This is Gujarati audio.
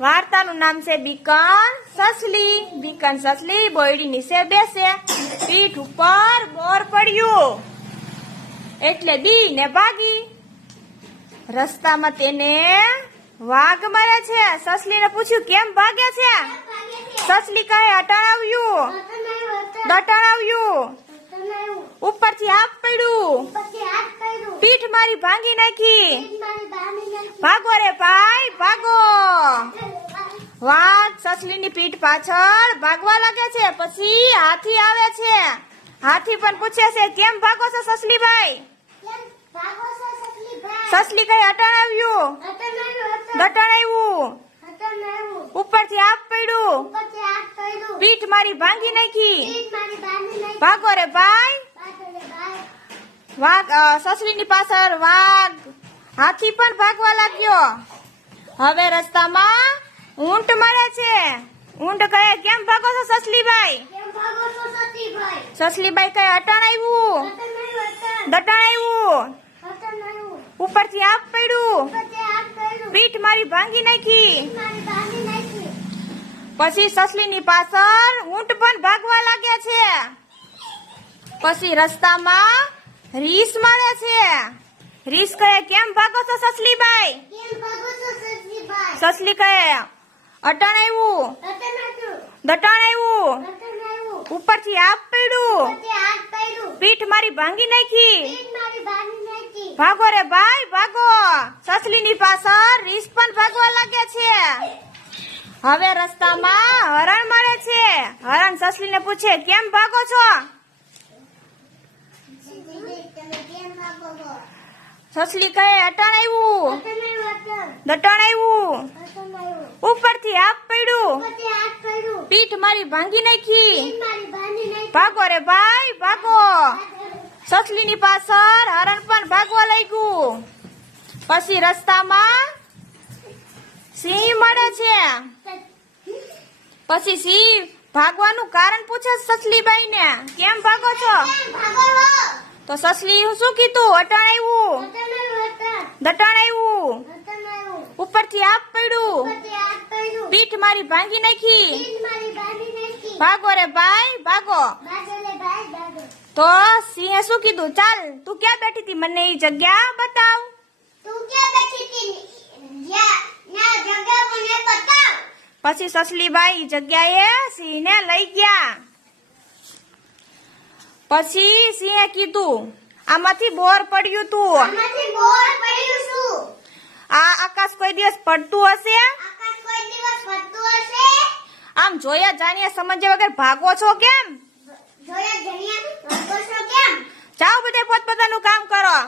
વાર્તાનું નામ છે બીકન સસલી. બીકન સસલી બોયડી નીચે બેસે, પીઠ ઉપર બોર પડ્યું એટલે બી ને ભાગી. રસ્તામાં તેને વાઘ મળે છે. સસલીને પૂછ્યું કેમ ભાગે છે? સસલી કહે અટણાવ્યું, દટાણાવ્યું, ઉપરથી હાથ પડ્યું, પીઠ મારી ભાંગી નાખી. ભાગો રે ભાઈ ભાગો. વાઘ સસલીની પીઠ પાછળ ભાગવા લાગે છે. પછી હાથી આવે છે. હાથી પણ પૂછે છે કેમ ભાગો છો સસલીભાઈ? સસલી કહે અટણાવ્યું, દટાણાવ્યું, ઉપરથી હાથ પડ્યું, પીઠ મારી ભાંગી નાખી. ભાગો રે ભાઈ. વાઘ સસલીની પાછળ વાઘ હાથી પણ ભાગવા લાગ્યો. હવે રસ્તામાં ઊંટ મળે છે. ઊંટ કહે કેમ ભાગો છો સસલીભાઈ? સસલીબાઈ કહે અટણાવ્યું, દટાણાવ્યું, ઉપરથી હાથ પડ્યું, પીઠ મારી ભાંગી નાખી. પછી સસલીની પાછળ ઊંટ પણ ભાગવા લાગ્યા છે. પછી રસ્તામાં રીસ મળે છે. રીસ કહે કેમ ભાગો છો સસલીબાઈ? સસલી કહે અટણાવ્યું, દટાણાવ્યું, ઉપરથી હાથ પડ્યું, પીઠ મારી ભાંગી નાખી. ભાગો રે ભાઈ ભાગો. સસલીની પાછળ રીસ પણ ભાગવા લાગે છે. હવે રસ્તામાં હરણ મળે છે. હરણ સસલીને પૂછે કેમ ભાગો છો? સસલી કહે અટણાવ્યું, દટાણાવ્યું, ઉપરથી હાથ પડ્યું, પીઠ મારી ભાંગી નાખી. ભાગો રે ભાઈ ભાગો. સસલીની પાછળ હરણ પણ ભાગવા લાગ્યું. પછી રસ્તામાં સિંહ મળે છે. પછી સિંહ ભાગવાનું કારણ પૂછે સસલીબાઈ ને કેમ ભાગો છો? તો સસલી શું કીધું? અટણાવ્યું, દટાણાવ્યું, ઉપરથી હાથ પડ્યું, પીઠ મારી ભાંગી નાખી. ભાગો રે ભાઈ ભાગો. તો સિંહે શું કીધું? ચાલ તું ક્યાં બેઠી હતી મને એ જગ્યા બતાવ. પછી સસલીબાઈ જગ્યાએ સિંહને લઈ ગયા. પછી સિંહે કીધું આમાંથી બોર પડ્યું તું. આ આકાશ કોઈ દિવસ પડતું હશે? આમ જોયા જાણ્યા સમજ્યા વગર ભાગો છો કેમ? જાઓ બધે પોતપોતાનું કામ કરો.